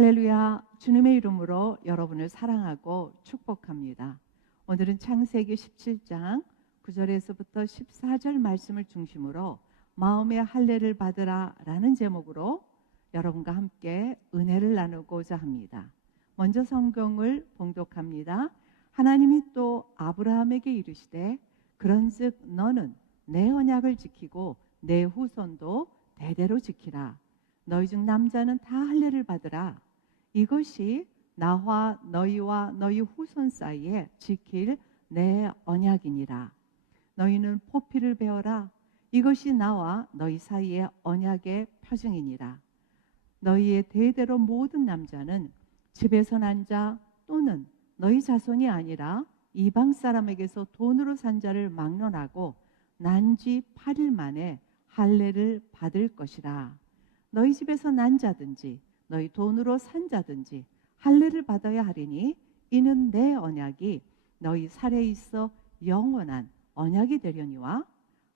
할렐루야. 주님의 이름으로 여러분을 사랑하고 축복합니다. 오늘은 창세기 17장 9절에서부터 14절 말씀을 중심으로 마음의 할례를 받으라 라는 제목으로 여러분과 함께 은혜를 나누고자 합니다. 먼저 성경을 봉독합니다. 하나님이 또 아브라함에게 이르시되 그런즉 너는 내 언약을 지키고 내 후손도 대대로 지키라. 너희 중 남자는 다 할례를 받으라. 이것이 나와 너희와 너희 후손 사이에 지킬 내 언약이니라. 너희는 포피를 베어라. 이것이 나와 너희 사이의 언약의 표징이니라. 너희의 대대로 모든 남자는 집에서 난 자 또는 너희 자손이 아니라 이방 사람에게서 돈으로 산 자를 막론하고 난 지 8일 만에 할례를 받을 것이라. 너희 집에서 난 자든지 너희 돈으로 산 자든지 할례를 받아야 하리니 이는 내 언약이 너희 살에 있어 영원한 언약이 되려니와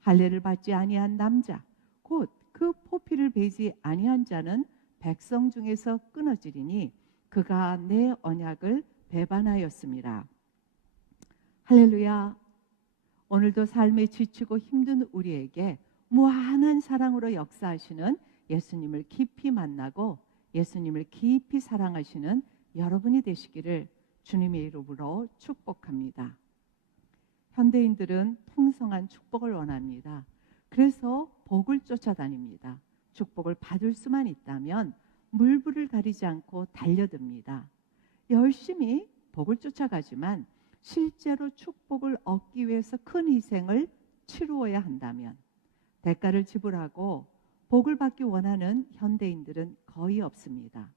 할례를 받지 아니한 남자 곧 그 포피를 베지 아니한 자는 백성 중에서 끊어지리니 그가 내 언약을 배반하였음이라. 할렐루야. 오늘도 삶에 지치고 힘든 우리에게 무한한 사랑으로 역사하시는 예수님을 깊이 만나고 예수님을 깊이 사랑하시는 여러분이 되시기를 주님의 이름으로 축복합니다. 현대인들은 풍성한 축복을 원합니다. 그래서 복을 쫓아다닙니다. 축복을 받을 수만 있다면 물불을 가리지 않고 달려듭니다. 열심히 복을 쫓아가지만 실제로 축복을 얻기 위해서 큰 희생을 치루어야 한다면 대가를 지불하고 복을 받기 원하는 현대인들은 거의 없습니다.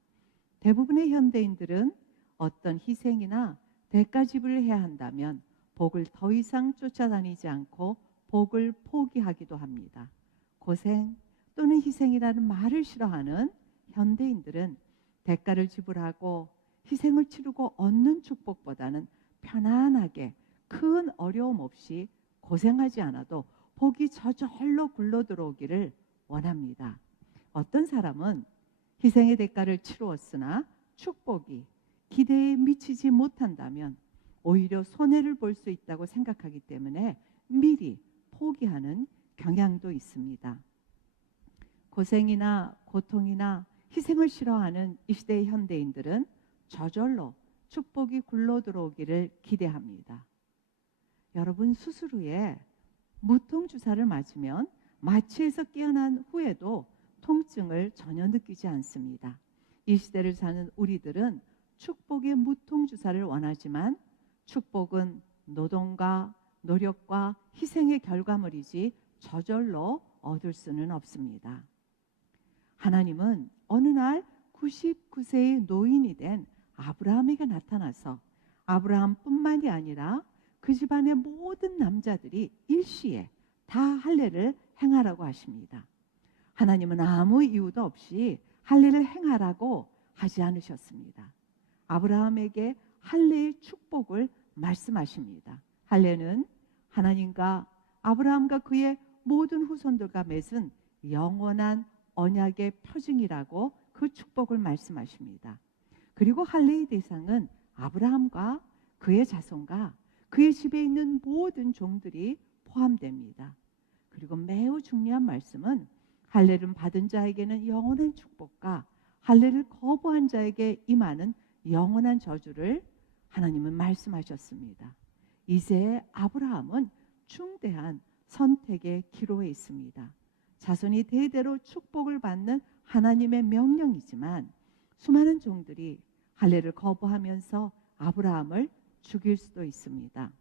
대부분의 현대인들은 어떤 희생이나 대가 지불을 해야 한다면 복을 더 이상 쫓아다니지 않고 복을 포기하기도 합니다. 고생 또는 희생이라는 말을 싫어하는 현대인들은 대가를 지불하고 희생을 치르고 얻는 축복보다는 편안하게 큰 어려움 없이 고생하지 않아도 복이 저절로 굴러 들어오기를 원합니다. 어떤 사람은 희생의 대가를 치루었으나 축복이 기대에 미치지 못한다면 오히려 손해를 볼 수 있다고 생각하기 때문에 미리 포기하는 경향도 있습니다. 고생이나 고통이나 희생을 싫어하는 이 시대의 현대인들은 저절로 축복이 굴러 들어오기를 기대합니다. 여러분, 수술 후에 무통주사를 맞으면 마취에서 깨어난 후에도 통증을 전혀 느끼지 않습니다. 이 시대를 사는 우리들은 축복의 무통주사를 원하지만 축복은 노동과 노력과 희생의 결과물이지 저절로 얻을 수는 없습니다. 하나님은 어느 날 99세의 노인이 된 아브라함에게 나타나서 아브라함뿐만이 아니라 그 집안의 모든 남자들이 일시에 다 할례를 행하라고 하십니다. 하나님은 아무 이유도 없이 할례를 행하라고 하지 않으셨습니다. 아브라함에게 할례의 축복을 말씀하십니다. 할례는 하나님과 아브라함과 그의 모든 후손들과 맺은 영원한 언약의 표징이라고 그 축복을 말씀하십니다. 그리고 할례의 대상은 아브라함과 그의 자손과 그의 집에 있는 모든 종들이 포함됩니다. 그리고 매우 중요한 말씀은 할례를 받은 자에게는 영원한 축복과 할례를 거부한 자에게 임하는 영원한 저주를 하나님은 말씀하셨습니다. 이제 아브라함은 중대한 선택의 기로에 있습니다. 자손이 대대로 축복을 받는 하나님의 명령이지만 수많은 종들이 할례를 거부하면서 아브라함을 죽일 수도 있습니다.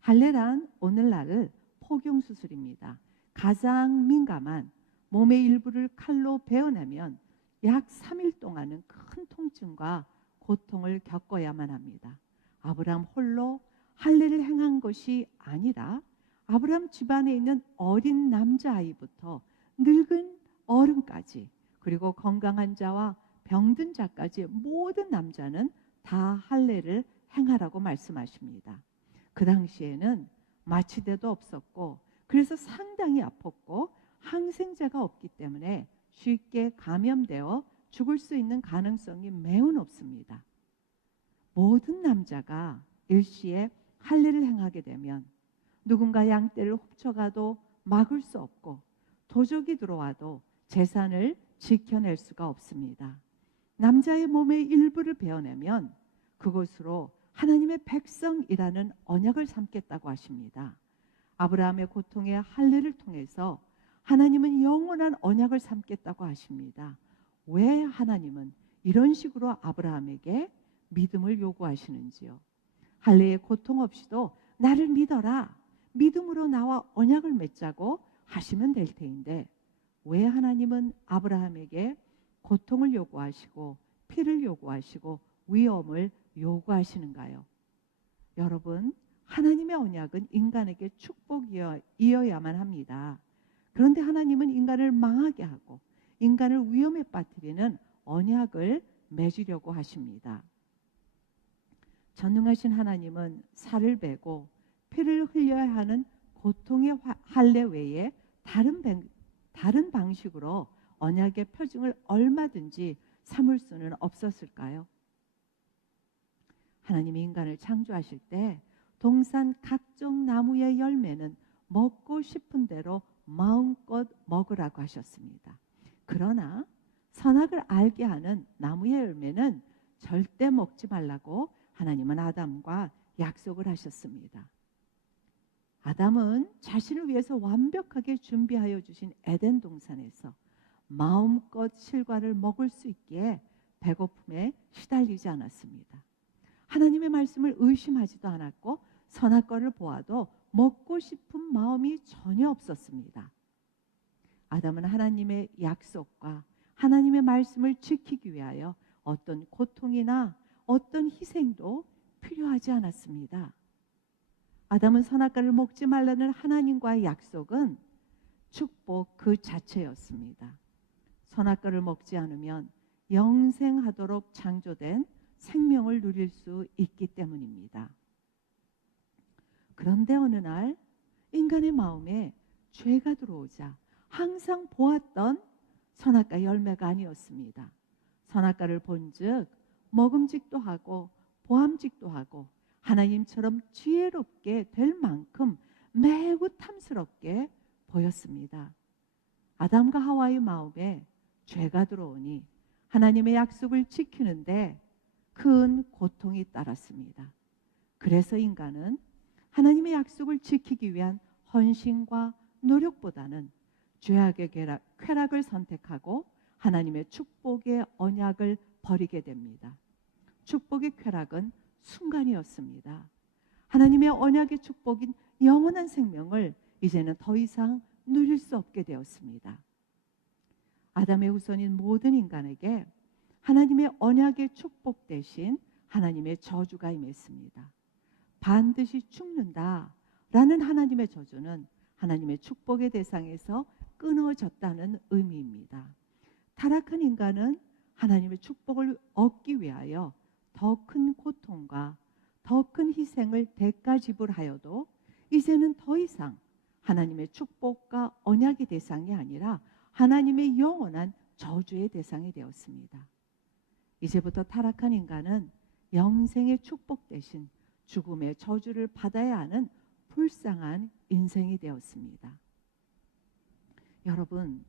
할례란 오늘날 포경수술입니다. 가장 민감한 몸의 일부를 칼로 베어내면 약 3일 동안은 큰 통증과 고통을 겪어야만 합니다. 아브라함 홀로 할례를 행한 것이 아니라 아브라함 집안에 있는 어린 남자아이부터 늙은 어른까지 그리고 건강한 자와 병든 자까지 모든 남자는 다 할례를 행하라고 말씀하십니다. 그 당시에는 마취대도 없었고 그래서 상당히 아팠고 항생제가 없기 때문에 쉽게 감염되어 죽을 수 있는 가능성이 매우 높습니다. 모든 남자가 일시에 할례를 행하게 되면 누군가 양떼를 훔쳐가도 막을 수 없고 도적이 들어와도 재산을 지켜낼 수가 없습니다. 남자의 몸의 일부를 베어내면 그것으로 하나님의 백성이라는 언약을 삼겠다고 하십니다. 아브라함의 고통의 할례를 통해서 하나님은 영원한 언약을 삼겠다고 하십니다. 왜 하나님은 이런 식으로 아브라함에게 믿음을 요구하시는지요? 할례의 고통 없이도 나를 믿어라, 믿음으로 나와 언약을 맺자고 하시면 될 테인데 왜 하나님은 아브라함에게 고통을 요구하시고 피를 요구하시고 위험을 요구하시는가요? 여러분, 하나님의 언약은 인간에게 축복이어야만 합니다. 그런데 하나님은 인간을 망하게 하고 인간을 위험에 빠뜨리는 언약을 맺으려고 하십니다. 전능하신 하나님은 살을 베고 피를 흘려야 하는 고통의 할례 외에 다른 방식으로 언약의 표징을 얼마든지 삼을 수는 없었을까요? 하나님이 인간을 창조하실 때 동산 각종 나무의 열매는 먹고 싶은 대로 마음껏 먹으라고 하셨습니다. 그러나 선악을 알게 하는 나무의 열매는 절대 먹지 말라고 하나님은 아담과 약속을 하셨습니다. 아담은 자신을 위해서 완벽하게 준비하여 주신 에덴 동산에서 마음껏 실과를 먹을 수 있기에 배고픔에 시달리지 않았습니다. 하나님의 말씀을 의심하지도 않았고 선악과를 보아도 먹고 싶은 마음이 전혀 없었습니다. 아담은 하나님의 약속과 하나님의 말씀을 지키기 위하여 어떤 고통이나 어떤 희생도 필요하지 않았습니다. 아담은 선악과를 먹지 말라는 하나님과의 약속은 축복 그 자체였습니다. 선악과를 먹지 않으면 영생하도록 창조된 생명을 누릴 수 있기 때문입니다. 그런데 어느 날 인간의 마음에 죄가 들어오자 항상 보았던 선악과 열매가 아니었습니다. 선악과를 본즉 먹음직도 하고 보암직도 하고 하나님처럼 지혜롭게 될 만큼 매우 탐스럽게 보였습니다. 아담과 하와의 마음에 죄가 들어오니 하나님의 약속을 지키는데 큰 고통이 따랐습니다. 그래서 인간은 하나님의 약속을 지키기 위한 헌신과 노력보다는 죄악의 쾌락을 선택하고 하나님의 축복의 언약을 버리게 됩니다. 축복의 쾌락은 순간이었습니다. 하나님의 언약의 축복인 영원한 생명을 이제는 더 이상 누릴 수 없게 되었습니다. 아담의 후손인 모든 인간에게 하나님의 언약의 축복 대신 하나님의 저주가 임했습니다. 반드시 죽는다라는 하나님의 저주는 하나님의 축복의 대상에서 끊어졌다는 의미입니다. 타락한 인간은 하나님의 축복을 얻기 위하여 더 큰 고통과 더 큰 희생을 대가 지불하여도 이제는 더 이상 하나님의 축복과 언약의 대상이 아니라 하나님의 영원한 저주의 대상이 되었습니다. 이제부터 타락한 인간은 영생의 축복 대신 죽음의 저주를 받아야 하는 불쌍한 인생이 되었습니다. 여러분,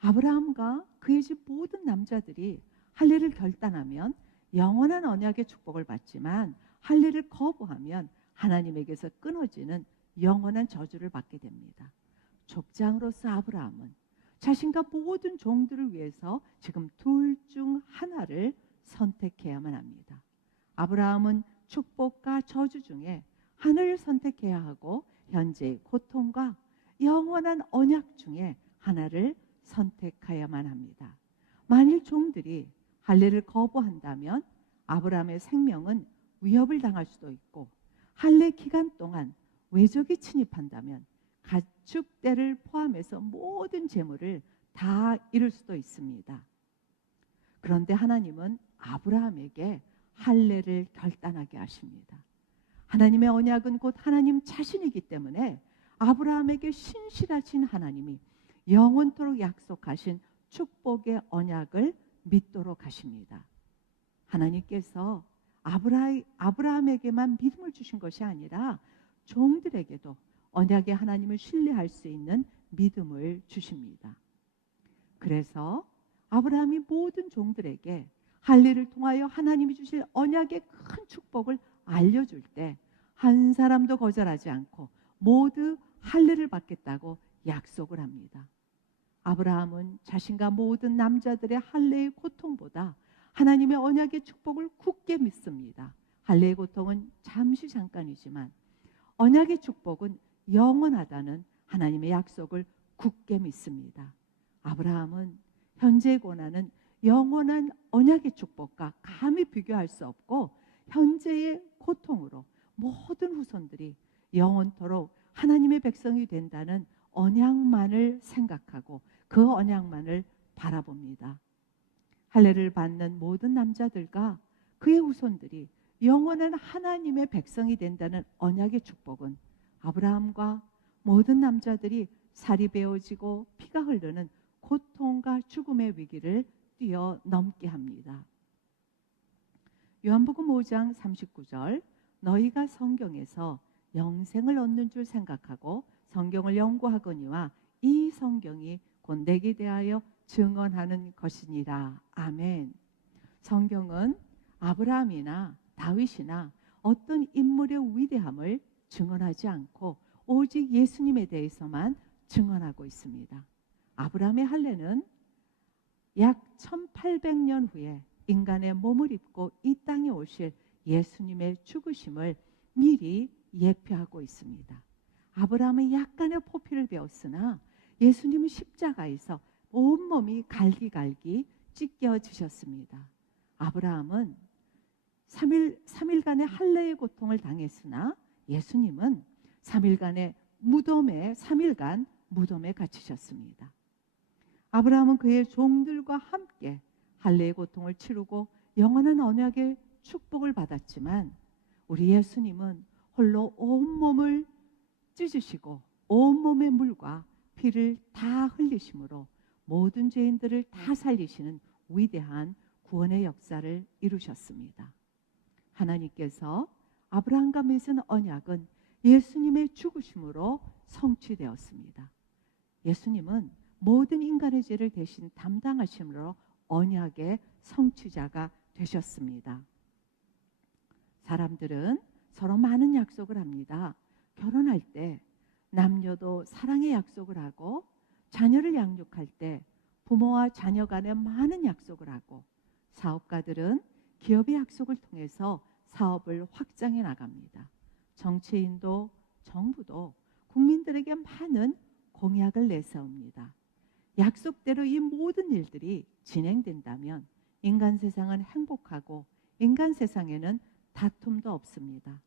아브라함과 그의 집 모든 남자들이 할례를 결단하면 영원한 언약의 축복을 받지만 할례를 거부하면 하나님에게서 끊어지는 영원한 저주를 받게 됩니다. 족장으로서 아브라함은 자신과 모든 종들을 위해서 지금 둘 중 하나를 선택해야만 합니다. 아브라함은 축복과 저주 중에 하나를 선택해야 하고 현재의 고통과 영원한 언약 중에 하나를 선택해야만 합니다. 만일 종들이 할례를 거부한다면 아브라함의 생명은 위협을 당할 수도 있고 할례 기간 동안 외적이 침입한다면 가축대를 포함해서 모든 재물을 다 잃을 수도 있습니다. 그런데 하나님은 아브라함에게 할례를 결단하게 하십니다. 하나님의 언약은 곧 하나님 자신이기 때문에 아브라함에게 신실하신 하나님이 영원토록 약속하신 축복의 언약을 믿도록 하십니다. 하나님께서 아브라함에게만 믿음을 주신 것이 아니라 종들에게도 언약의 하나님을 신뢰할 수 있는 믿음을 주십니다. 그래서 아브라함이 모든 종들에게 할례를 통하여 하나님이 주실 언약의 큰 축복을 알려줄 때 한 사람도 거절하지 않고 모두 할례를 받겠다고 약속을 합니다. 아브라함은 자신과 모든 남자들의 할례의 고통보다 하나님의 언약의 축복을 굳게 믿습니다. 할례의 고통은 잠시 잠깐이지만 언약의 축복은 영원하다는 하나님의 약속을 굳게 믿습니다. 아브라함은 현재의 고난은 영원한 언약의 축복과 감히 비교할 수 없고 현재의 고통으로 모든 후손들이 영원토록 하나님의 백성이 된다는 언약만을 생각하고 그 언약만을 바라봅니다. 할례를 받는 모든 남자들과 그의 후손들이 영원한 하나님의 백성이 된다는 언약의 축복은 아브라함과 모든 남자들이 살이 베어지고 피가 흐르는 고통과 죽음의 위기를 뛰어넘게 합니다. 요한복음 5장 39절, 너희가 성경에서 영생을 얻는 줄 생각하고 성경을 연구하거니와 이 성경이 곧 내게 대하여 증언하는 것이니라. 아멘. 성경은 아브라함이나 다윗이나 어떤 인물의 위대함을 증언하지 않고 오직 예수님에 대해서만 증언하고 있습니다. 아브라함의 할례는 약 1800년 후에 인간의 몸을 입고 이 땅에 오실 예수님의 죽으심을 미리 예표하고 있습니다. 아브라함은 약간의 포피를 배웠으나 예수님은 십자가에서 온몸이 갈기갈기 찢겨지셨습니다. 아브라함은 3일간의 할례의 고통을 당했으나 예수님은 3일간 무덤에 갇히셨습니다. 아브라함은 그의 종들과 함께 할례의 고통을 치르고 영원한 언약의 축복을 받았지만 우리 예수님은 홀로 온몸을 찢으시고 온몸의 물과 피를 다 흘리심으로 모든 죄인들을 다 살리시는 위대한 구원의 역사를 이루셨습니다. 하나님께서 아브라함과 맺은 언약은 예수님의 죽으심으로 성취되었습니다. 예수님은 모든 인간의 죄를 대신 담당하심으로 언약의 성취자가 되셨습니다. 사람들은 서로 많은 약속을 합니다. 결혼할 때 남녀도 사랑의 약속을 하고 자녀를 양육할 때 부모와 자녀 간에 많은 약속을 하고 사업가들은 기업의 약속을 통해서 사업을 확장해 나갑니다. 정치인도 정부도 국민들에게 많은 공약을 내세웁니다. 약속대로 이 모든 일들이 진행된다면 인간 세상은 행복하고 인간 세상에는 다툼도 없습니다.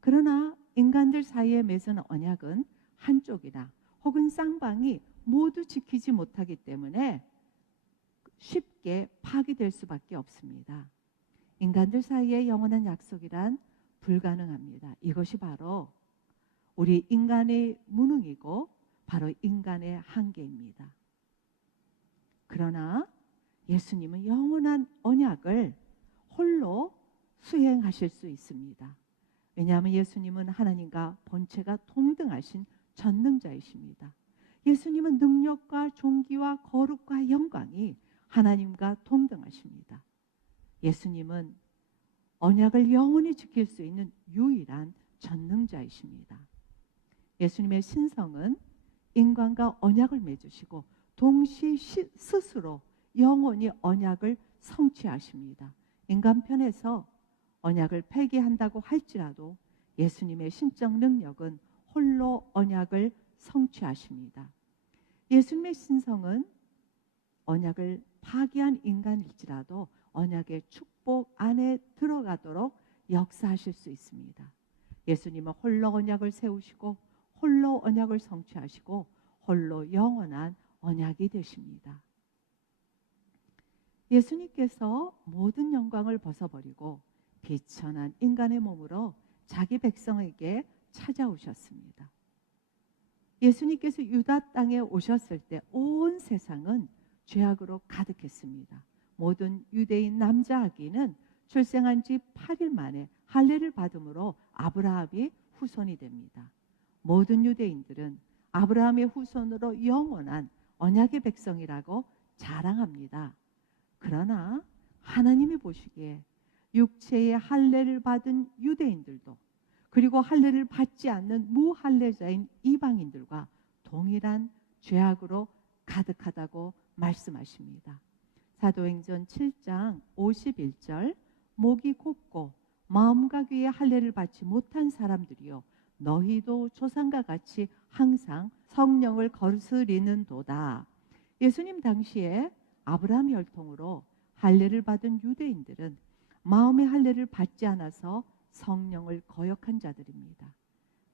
그러나 인간들 사이에 맺은 언약은 한쪽이나 혹은 쌍방이 모두 지키지 못하기 때문에 쉽게 파기될 수밖에 없습니다. 인간들 사이의 영원한 약속이란 불가능합니다. 이것이 바로 우리 인간의 무능이고 바로 인간의 한계입니다. 그러나 예수님은 영원한 언약을 홀로 수행하실 수 있습니다. 왜냐하면 예수님은 하나님과 본체가 동등하신 전능자이십니다. 예수님은 능력과 존귀와 거룩과 영광이 하나님과 동등하십니다. 예수님은 언약을 영원히 지킬 수 있는 유일한 전능자이십니다. 예수님의 신성은 인간과 언약을 맺으시고 동시에 스스로 영원히 언약을 성취하십니다. 인간 편에서 언약을 폐기한다고 할지라도 예수님의 신적 능력은 홀로 언약을 성취하십니다. 예수님의 신성은 언약을 파기한 인간일지라도 언약의 축복 안에 들어가도록 역사하실 수 있습니다. 예수님은 홀로 언약을 세우시고 홀로 언약을 성취하시고 홀로 영원한 언약이 되십니다. 예수님께서 모든 영광을 벗어버리고 비천한 인간의 몸으로 자기 백성에게 찾아오셨습니다. 예수님께서 유다 땅에 오셨을 때 온 세상은 죄악으로 가득했습니다. 모든 유대인 남자 아기는 출생한 지 8일 만에 할례를 받음으로 아브라함이 후손이 됩니다. 모든 유대인들은 아브라함의 후손으로 영원한 언약의 백성이라고 자랑합니다. 그러나 하나님이 보시기에 육체의 할례를 받은 유대인들도 그리고 할례를 받지 않는 무할례자인 이방인들과 동일한 죄악으로 가득하다고 말씀하십니다. 사도행전 7장 51절 목이 곧고 마음과 귀에 할례를 받지 못한 사람들이요 너희도 조상과 같이 항상 성령을 거스리는도다. 예수님 당시에 아브라함 혈통으로 할례를 받은 유대인들은 마음의 할례를 받지 않아서 성령을 거역한 자들입니다.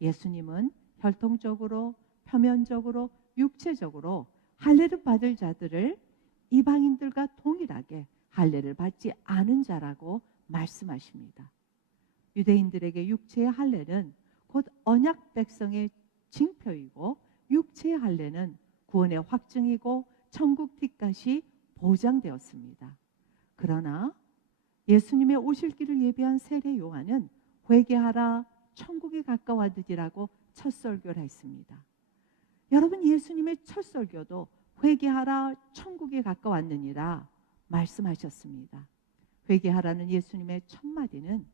예수님은 혈통적으로, 표면적으로, 육체적으로 할례를 받을 자들을 이방인들과 동일하게 할례를 받지 않은 자라고 말씀하십니다. 유대인들에게 육체의 할례는 곧 언약 백성의 징표이고 육체의 할례는 구원의 확증이고 천국 뒷값이 보장되었습니다. 그러나 예수님의 오실 길을 예비한 세례 요한은 회개하라 천국이 가까워지리라고 첫 설교를 했습니다. 여러분, 예수님의 첫 설교도 회개하라 천국이 가까웠느니라 말씀하셨습니다. 회개하라는 예수님의 첫 마디는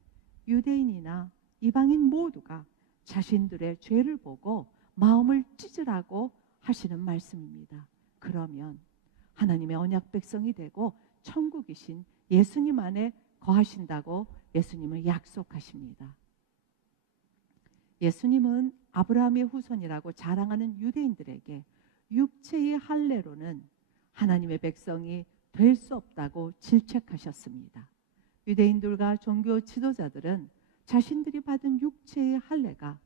유대인이나 이방인 모두가 자신들의 죄를 보고 마음을 찢으라고 하시는 말씀입니다. 그러면 하나님의 언약 백성이 되고 천국이신 예수님 안에 거하신다고 예수님은 약속하십니다. 예수님은 아브라함의 후손이라고 자랑하는 유대인들에게 육체의 할례로는 하나님의 백성이 될 수 없다고 질책하셨습니다. 유대인들과 종교 지도자들은 자신들이 받은 육체의 할례가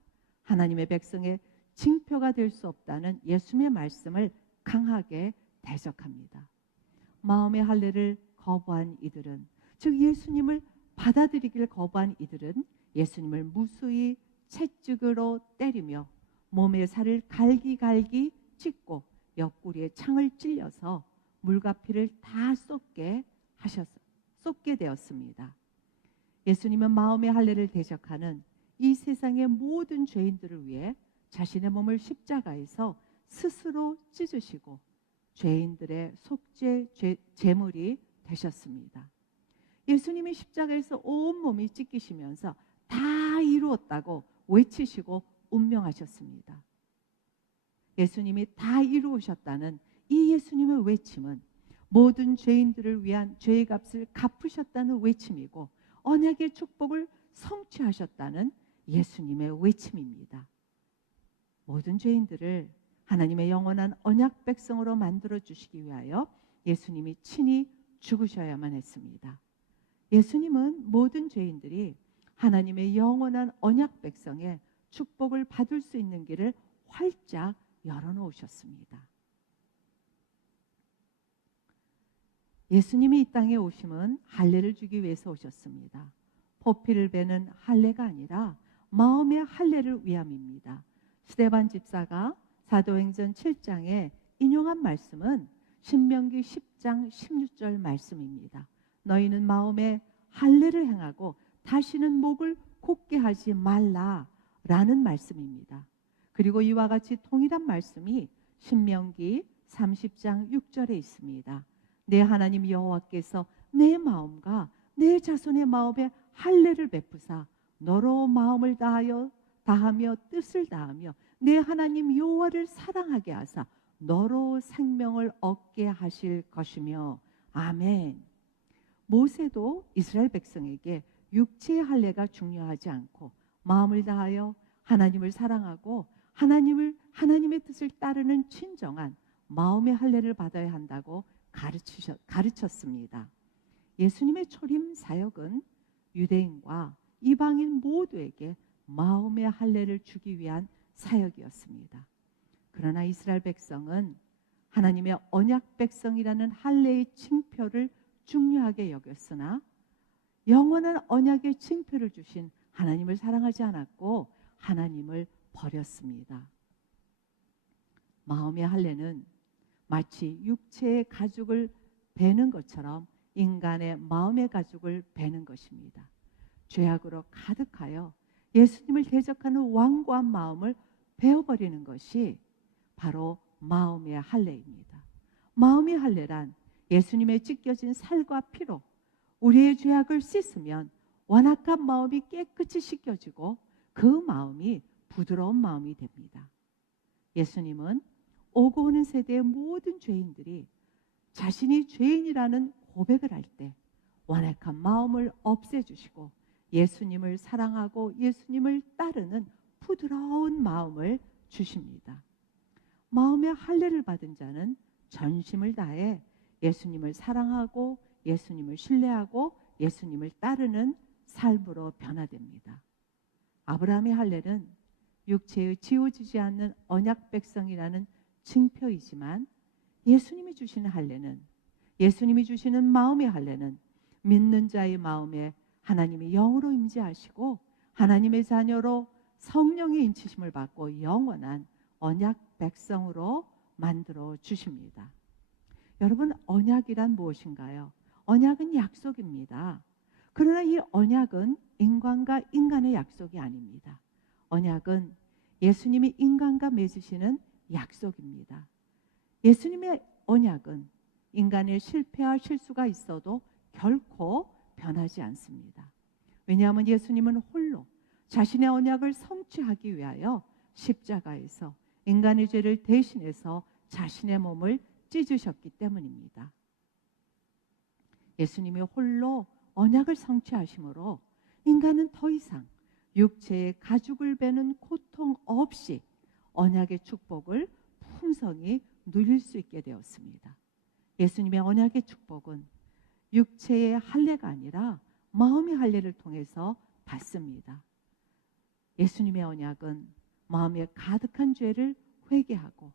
하나님의 백성의 징표가 될 수 없다는 예수님의 말씀을 강하게 대적합니다. 마음의 할례를 거부한 이들은, 즉 예수님을 받아들이기를 거부한 이들은 예수님을 무수히 채찍으로 때리며 몸의 살을 갈기갈기 찢고 옆구리에 창을 찔려서 물과 피를 다 쏟게 되었습니다. 예수님은 마음의 할례를 대적하는 이 세상의 모든 죄인들을 위해 자신의 몸을 십자가에서 스스로 찢으시고 죄인들의 속죄 제물이 되셨습니다. 예수님이 십자가에서 온몸이 찢기시면서 다 이루었다고 외치시고 운명하셨습니다. 예수님이 다 이루으셨다는 이 예수님의 외침은 모든 죄인들을 위한 죄의 값을 갚으셨다는 외침이고 언약의 축복을 성취하셨다는 예수님의 외침입니다. 모든 죄인들을 하나님의 영원한 언약 백성으로 만들어 주시기 위하여 예수님이 친히 죽으셔야만 했습니다. 예수님은 모든 죄인들이 하나님의 영원한 언약 백성의 축복을 받을 수 있는 길을 활짝 열어놓으셨습니다. 예수님이 이 땅에 오심은 할례를 주기 위해서 오셨습니다. 포피를 베는 할례가 아니라 마음의 할례를 위함입니다. 스데반 집사가 사도행전 7장에 인용한 말씀은 신명기 10장 16절 말씀입니다. 너희는 마음에 할례를 행하고 다시는 목을 곧게 하지 말라라는 말씀입니다. 그리고 이와 같이 동일한 말씀이 신명기 30장 6절에 있습니다. 내 하나님 여호와께서 내 마음과 내 자손의 마음에 할례를 베푸사 너로 마음을 다하며 뜻을 다하며 내 하나님 여호와를 사랑하게 하사 너로 생명을 얻게 하실 것이며 아멘. 모세도 이스라엘 백성에게 육체의 할례가 중요하지 않고 마음을 다하여 하나님을 사랑하고 하나님의 뜻을 따르는 진정한 마음의 할례를 받아야 한다고 가르쳤습니다. 예수님의 초림 사역은 유대인과 이방인 모두에게 마음의 할례를 주기 위한 사역이었습니다. 그러나 이스라엘 백성은 하나님의 언약 백성이라는 할례의 징표를 중요하게 여겼으나 영원한 언약의 징표를 주신 하나님을 사랑하지 않았고 하나님을 버렸습니다. 마음의 할례는 마치 육체의 가죽을 베는 것처럼 인간의 마음의 가죽을 베는 것입니다. 죄악으로 가득하여 예수님을 대적하는 완고한 마음을 베어버리는 것이 바로 마음의 할례입니다. 마음의 할례란 예수님의 찢겨진 살과 피로 우리의 죄악을 씻으면 완악한 마음이 깨끗이 씻겨지고 그 마음이 부드러운 마음이 됩니다. 예수님은 오고 오는 세대의 모든 죄인들이 자신이 죄인이라는 고백을 할 때 완악한 마음을 없애주시고 예수님을 사랑하고 예수님을 따르는 부드러운 마음을 주십니다. 마음의 할례를 받은 자는 전심을 다해 예수님을 사랑하고 예수님을 신뢰하고 예수님을 따르는 삶으로 변화됩니다. 아브라함의 할례는 육체의 지워지지 않는 언약 백성이라는 징표이지만 예수님이 주시는 할례는, 예수님이 주시는 마음의 할례는 믿는 자의 마음에 하나님의 영으로 임재하시고 하나님의 자녀로 성령의 인치심을 받고 영원한 언약 백성으로 만들어 주십니다. 여러분, 언약이란 무엇인가요? 언약은 약속입니다. 그러나 이 언약은 인간과 인간의 약속이 아닙니다. 언약은 예수님이 인간과 맺으시는 약속입니다. 예수님의 언약은 인간의 실패와 실수가 있어도 결코 변하지 않습니다. 왜냐하면 예수님은 홀로 자신의 언약을 성취하기 위하여 십자가에서 인간의 죄를 대신해서 자신의 몸을 찢으셨기 때문입니다. 예수님이 홀로 언약을 성취하심으로 인간은 더 이상 육체의 가죽을 베는 고통 없이 언약의 축복을 풍성히 누릴 수 있게 되었습니다. 예수님의 언약의 축복은 육체의 할례가 아니라 마음의 할례를 통해서 받습니다. 예수님의 언약은 마음에 가득한 죄를 회개하고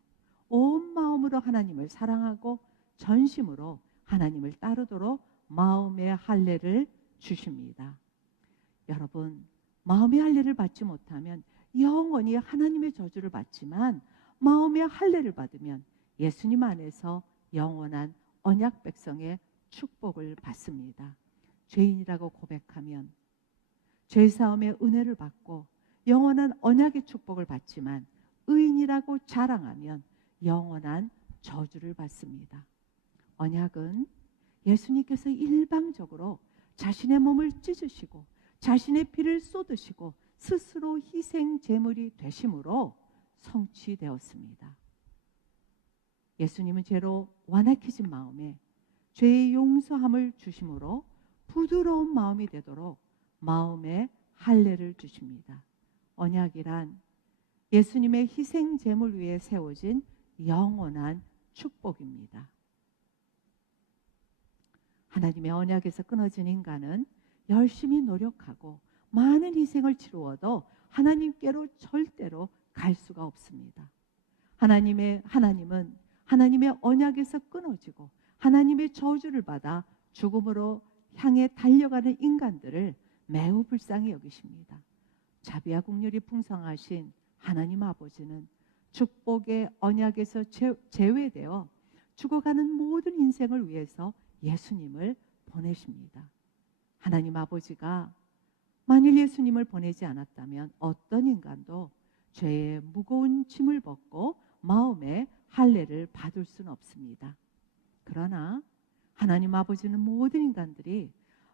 온 마음으로 하나님을 사랑하고 전심으로 하나님을 따르도록 마음의 할례를 주십니다. 여러분, 마음의 할례를 받지 못하면 영원히 하나님의 저주를 받지만 마음의 할례를 받으면 예수님 안에서 영원한 언약 백성의 축복을 받습니다. 죄인이라고 고백하면 죄사함의 은혜를 받고 영원한 언약의 축복을 받지만 의인이라고 자랑하면 영원한 저주를 받습니다. 언약은 예수님께서 일방적으로 자신의 몸을 찢으시고 자신의 피를 쏟으시고 스스로 희생 제물이 되심으로 성취되었습니다. 예수님은 죄로 완악해진 마음에 죄의 용서함을 주심으로 부드러운 마음이 되도록 마음의 할례를 주십니다. 언약이란 예수님의 희생 제물 위에 세워진 영원한 축복입니다. 하나님의 언약에서 끊어진 인간은 열심히 노력하고 많은 희생을 치루어도 하나님께로 절대로 갈 수가 없습니다. 하나님은 하나님의 언약에서 끊어지고 하나님의 저주를 받아 죽음으로 향해 달려가는 인간들을 매우 불쌍히 여기십니다. 자비와 긍휼이 풍성하신 하나님 아버지는 축복의 언약에서 제외되어 죽어가는 모든 인생을 위해서 예수님을 보내십니다. 하나님 아버지가 만일 예수님을 보내지 않았다면 어떤 인간도 죄의 무거운 짐을 벗고 마음의 할례를 받을 수는 없습니다. 그러나 하나님 아버지는 모든 인간들이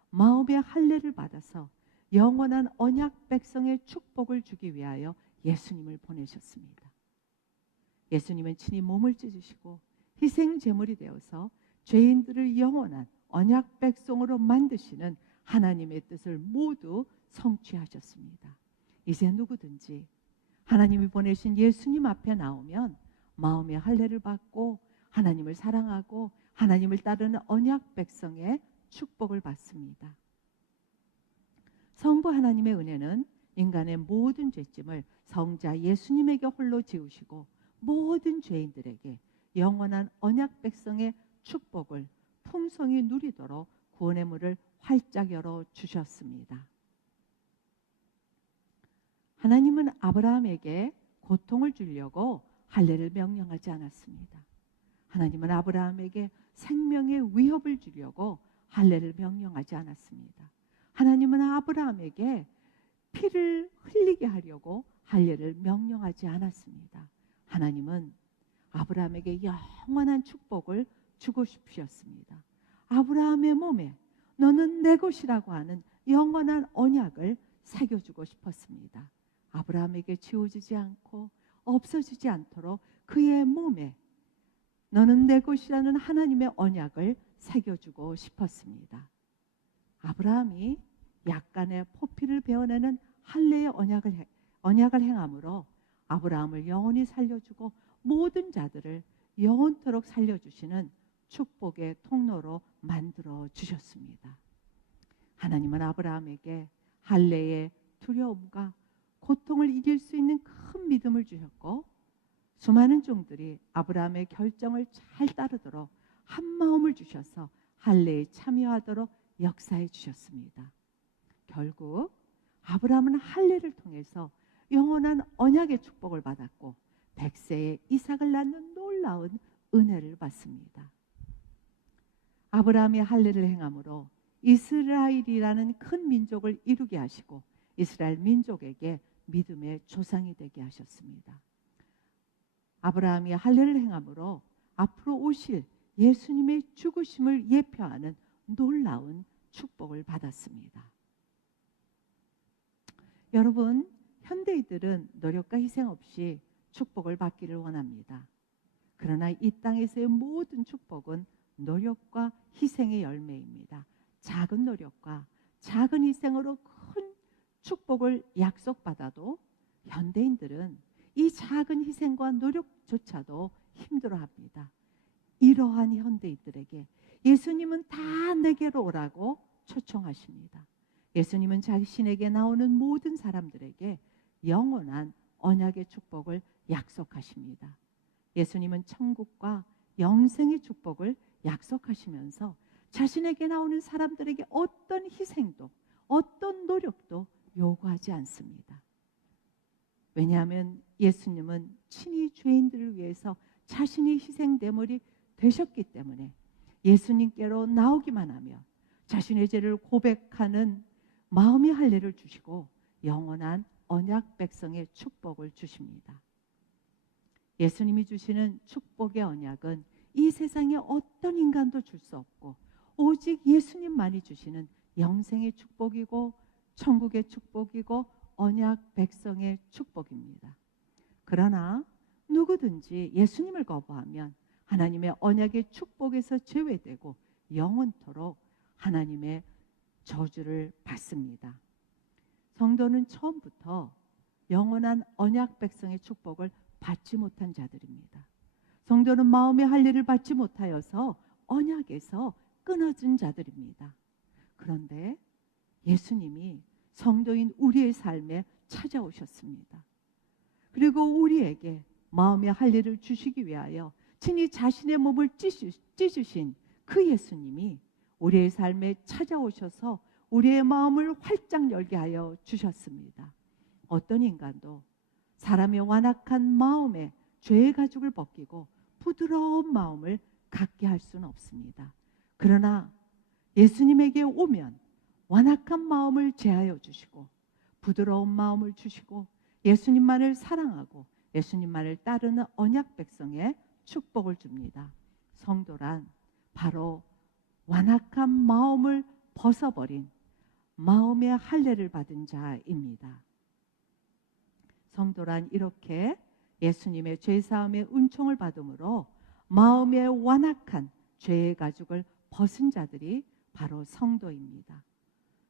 마음의 할례를 받아서 영원한 언약 백성의 축복을 주기 위하여 예수님을 보내셨습니다. 예수님은 친히 몸을 찢으시고 희생 제물이 되어서 죄인들을 영원한 언약 백성으로 만드시는 하나님의 뜻을 모두 성취하셨습니다. 이제 누구든지 하나님이 보내신 예수님 앞에 나오면 마음의 할례를 받고 하나님을 사랑하고 하나님을 따르는 언약 백성의 축복을 받습니다. 성부 하나님의 은혜는 인간의 모든 죄짐을 성자 예수님에게 홀로 지우시고 모든 죄인들에게 영원한 언약 백성의 축복을 풍성히 누리도록 구원의 문을 활짝 열어 주셨습니다. 하나님은 아브라함에게 고통을 주려고 할례를 명령하지 않았습니다. 하나님은 아브라함에게 생명의 위협을 주려고 할례를 명령하지 않았습니다. 하나님은 아브라함에게 피를 흘리게 하려고 할례를 명령하지 않았습니다. 하나님은 아브라함에게 영원한 축복을 주고 싶으셨습니다. 아브라함의 몸에 너는 내 것이라고 하는 영원한 언약을 새겨주고 싶었습니다. 아브라함에게 지워지지 않고 없어지지 않도록 그의 몸에 너는 내 것이라는 하나님의 언약을 새겨주고 싶었습니다. 아브라함이 약간의 포피를 베어내는 할례의 언약을 행함으로 아브라함을 영원히 살려주고 모든 자들을 영원토록 살려주시는 축복의 통로로 만들어 주셨습니다. 하나님은 아브라함에게 할례의 두려움과 고통을 이길 수 있는 큰 믿음을 주셨고, 수많은 종들이 아브라함의 결정을 잘 따르도록 한 마음을 주셔서 할례에 참여하도록 역사해 주셨습니다. 결국 아브라함은 할례를 통해서 영원한 언약의 축복을 받았고 100세에 이삭을 낳는 놀라운 은혜를 받습니다. 아브라함이 할례를 행함으로 이스라엘이라는 큰 민족을 이루게 하시고 이스라엘 민족에게 믿음의 조상이 되게 하셨습니다. 아브라함이 할례를 행함으로 앞으로 오실 예수님의 죽으심을 예표하는 놀라운 축복을 받았습니다. 여러분, 현대인들은 노력과 희생 없이 축복을 받기를 원합니다. 그러나 이 땅에서의 모든 축복은 노력과 희생의 열매입니다. 작은 노력과 작은 희생으로 큰 축복을 약속받아도 현대인들은 이 작은 희생과 노력조차도 힘들어합니다. 이러한 현대인들에게 예수님은 다 내게로 오라고 초청하십니다. 예수님은 자신에게 나오는 모든 사람들에게 영원한 언약의 축복을 약속하십니다. 예수님은 천국과 영생의 축복을 약속하시면서 자신에게 나오는 사람들에게 어떤 희생도 어떤 노력도 요구하지 않습니다. 왜냐하면 예수님은 친히 죄인들을 위해서 자신이 희생대물이 되셨기 때문에 예수님께로 나오기만 하면 자신의 죄를 고백하는 마음의 할례를 주시고 영원한 언약 백성의 축복을 주십니다. 예수님이 주시는 축복의 언약은 이 세상에 어떤 인간도 줄 수 없고 오직 예수님만이 주시는 영생의 축복이고 천국의 축복이고 언약 백성의 축복입니다. 그러나 누구든지 예수님을 거부하면 하나님의 언약의 축복에서 제외되고 영원토록 하나님의 저주를 받습니다. 성도는 처음부터 영원한 언약 백성의 축복을 받지 못한 자들입니다. 성도는 마음의 할례를 받지 못하여서 언약에서 끊어진 자들입니다. 그런데 예수님이 성도인 우리의 삶에 찾아오셨습니다. 그리고 우리에게 마음의 할례를 주시기 위하여 친히 자신의 몸을 찢으신 그 예수님이 우리의 삶에 찾아오셔서 우리의 마음을 활짝 열게 하여 주셨습니다. 어떤 인간도 사람의 완악한 마음에 죄의 가죽을 벗기고 부드러운 마음을 갖게 할 수는 없습니다. 그러나 예수님에게 오면 완악한 마음을 제하여 주시고 부드러운 마음을 주시고 예수님만을 사랑하고 예수님만을 따르는 언약 백성의 축복을 줍니다. 성도란 바로 완악한 마음을 벗어버린 마음의 할례를 받은 자입니다. 성도란 이렇게 예수님의 죄사함의 은총을 받음으로 마음의 완악한 죄의 가죽을 벗은 자들이 바로 성도입니다.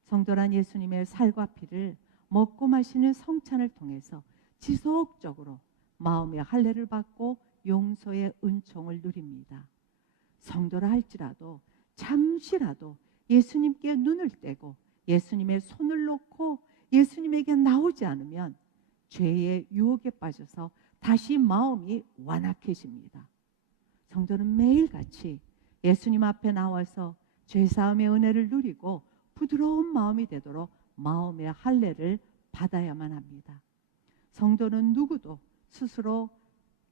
성도란 예수님의 살과 피를 먹고 마시는 성찬을 통해서 지속적으로 마음의 할례를 받고 용서의 은총을 누립니다. 성도라 할지라도 잠시라도 예수님께 눈을 떼고 예수님의 손을 놓고 예수님에게 나오지 않으면 죄의 유혹에 빠져서 다시 마음이 완악해집니다. 성도는 매일같이 예수님 앞에 나와서 죄사함의 은혜를 누리고 부드러운 마음이 되도록 마음의 할례를 받아야만 합니다. 성도는 누구도 스스로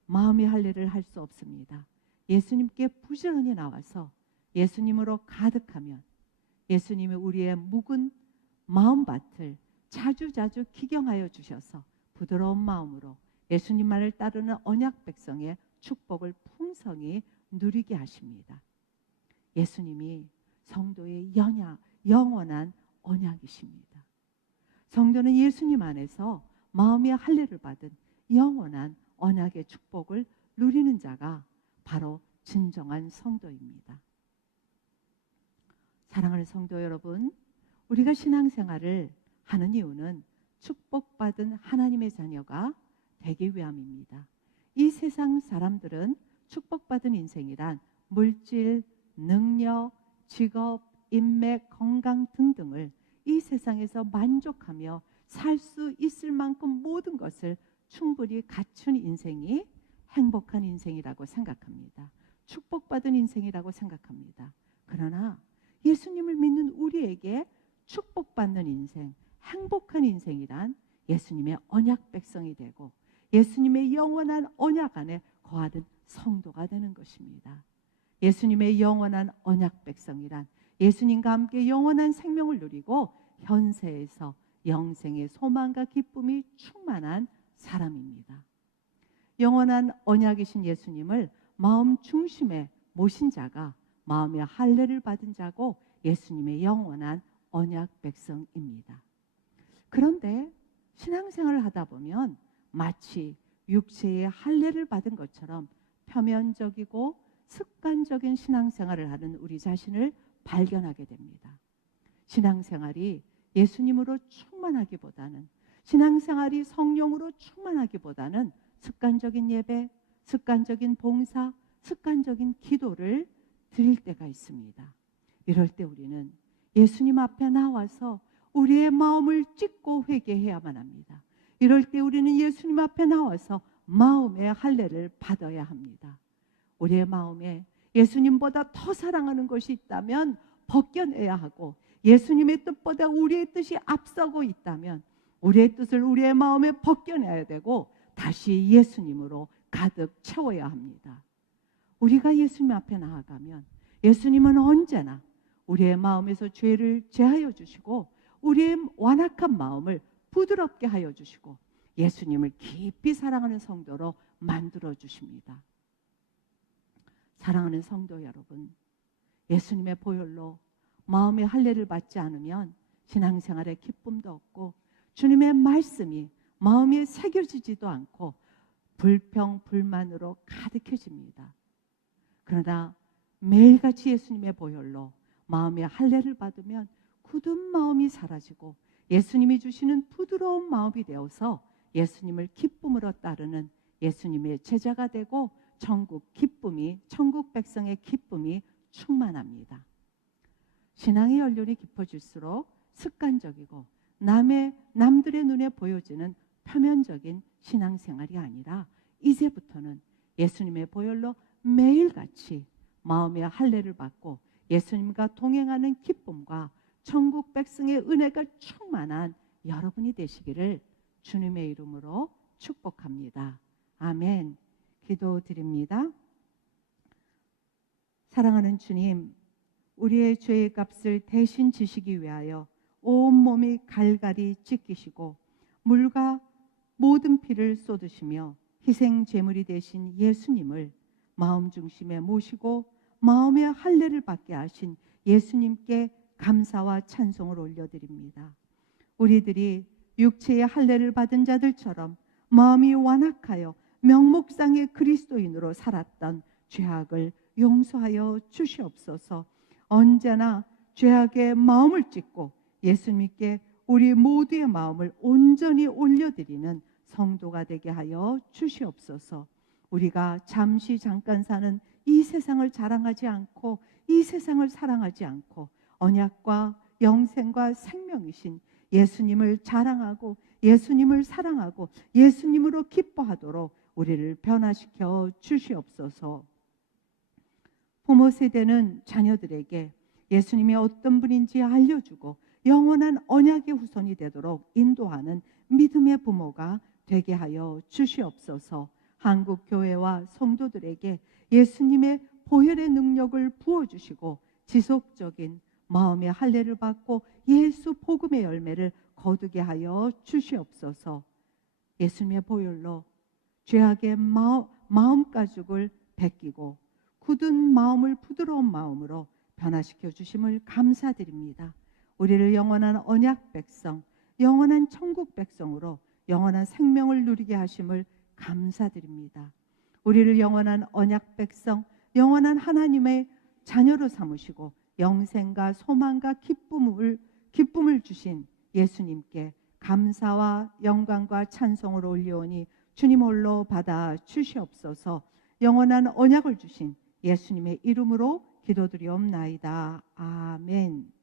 마음의 할례를 할 수 없습니다. 예수님께 부지런히 나와서 예수님으로 가득하면 예수님이 우리의 묵은 마음밭을 자주자주 기경하여 주셔서 부드러운 마음으로 예수님만을 따르는 언약 백성의 축복을 풍성히 누리게 하십니다. 예수님이 성도의 영원한 언약이십니다. 성도는 예수님 안에서 마음의 할례를 받은 영원한 언약의 축복을 누리는 자가 바로 진정한 성도입니다. 사랑하는 성도 여러분, 우리가 신앙생활을 하는 이유는 축복받은 하나님의 자녀가 되기 위함입니다. 이 세상 사람들은 축복받은 인생이란 물질, 능력, 직업, 인맥, 건강 등등을 이 세상에서 만족하며 살 수 있을 만큼 모든 것을 충분히 갖춘 인생이 행복한 인생이라고 생각합니다. 축복받은 인생이라고 생각합니다. 그러나 예수님을 믿는 우리에게 축복받는 인생, 행복한 인생이란 예수님의 언약 백성이 되고 예수님의 영원한 언약 안에 거하는 성도가 되는 것입니다. 예수님의 영원한 언약 백성이란 예수님과 함께 영원한 생명을 누리고 현세에서 영생의 소망과 기쁨이 충만한 사람입니다. 영원한 언약이신 예수님을 마음 중심에 모신 자가 마음의 할례를 받은 자고 예수님의 영원한 언약 백성입니다. 그런데 신앙생활을 하다 보면 마치 육체의 할례를 받은 것처럼 표면적이고 습관적인 신앙생활을 하는 우리 자신을 발견하게 됩니다. 신앙생활이 예수님으로 충만하기보다는, 신앙생활이 성령으로 충만하기보다는 습관적인 예배, 습관적인 봉사, 습관적인 기도를 드릴 때가 있습니다. 이럴 때 우리는 예수님 앞에 나와서 우리의 마음을 찢고 회개해야만 합니다. 이럴 때 우리는 예수님 앞에 나와서 마음의 할례를 받아야 합니다. 우리의 마음에 예수님보다 더 사랑하는 것이 있다면 벗겨내야 하고, 예수님의 뜻보다 우리의 뜻이 앞서고 있다면 우리의 뜻을 우리의 마음에 벗겨내야 되고 다시 예수님으로 가득 채워야 합니다. 우리가 예수님 앞에 나아가면 예수님은 언제나 우리의 마음에서 죄를 제하여 주시고 우리의 완악한 마음을 부드럽게 하여 주시고 예수님을 깊이 사랑하는 성도로 만들어 주십니다. 사랑하는 성도 여러분, 예수님의 보혈로 마음의 할례를 받지 않으면 신앙생활에 기쁨도 없고 주님의 말씀이 마음에 새겨지지도 않고 불평, 불만으로 가득해집니다. 그러나 매일같이 예수님의 보혈로 마음의 할례를 받으면 굳은 마음이 사라지고 예수님이 주시는 부드러운 마음이 되어서 예수님을 기쁨으로 따르는 예수님의 제자가 되고 천국 백성의 기쁨이 충만합니다. 신앙의 연륜이 깊어질수록 습관적이고 남들의 눈에 보여지는 표면적인 신앙생활이 아니라 이제부터는 예수님의 보혈로 매일같이 마음의 할례를 받고 예수님과 동행하는 기쁨과 천국 백성의 은혜가 충만한 여러분이 되시기를 주님의 이름으로 축복합니다. 아멘. 기도드립니다. 사랑하는 주님, 우리의 죄의 값을 대신 지시기 위하여 온몸이 갈갈이 찢기시고 물과 모든 피를 쏟으시며 희생 제물이 되신 예수님을 마음 중심에 모시고 마음의 할례를 받게 하신 예수님께 감사와 찬송을 올려드립니다. 우리들이 육체의 할례를 받은 자들처럼 마음이 완악하여 명목상의 그리스도인으로 살았던 죄악을 용서하여 주시옵소서. 언제나 죄악의 마음을 찢고 예수님께 우리 모두의 마음을 온전히 올려드리는 성도가 되게 하여 주시옵소서. 우리가 잠깐 사는 이 세상을 자랑하지 않고 이 세상을 사랑하지 않고 언약과 영생과 생명이신 예수님을 자랑하고 예수님을 사랑하고 예수님으로 기뻐하도록 우리를 변화시켜 주시옵소서. 부모 세대는 자녀들에게 예수님이 어떤 분인지 알려주고 영원한 언약의 후손이 되도록 인도하는 믿음의 부모가 되게 하여 주시옵소서. 한국 교회와 성도들에게 예수님의 보혈의 능력을 부어주시고 지속적인 마음의 할례를 받고 예수 복음의 열매를 거두게 하여 주시옵소서. 예수님의 보혈로 죄악의 마음 가죽을 벗기고 굳은 마음을 부드러운 마음으로 변화시켜 주심을 감사드립니다. 우리를 영원한 언약 백성, 영원한 천국 백성으로 영원한 생명을 누리게 하심을 감사드립니다. 우리를 영원한 언약 백성, 영원한 하나님의 자녀로 삼으시고 영생과 소망과 기쁨을 주신 예수님께 감사와 영광과 찬송을 올려오니 주님 홀로 받아 주시옵소서. 영원한 언약을 주신 예수님의 이름으로 기도드리옵나이다. 아멘.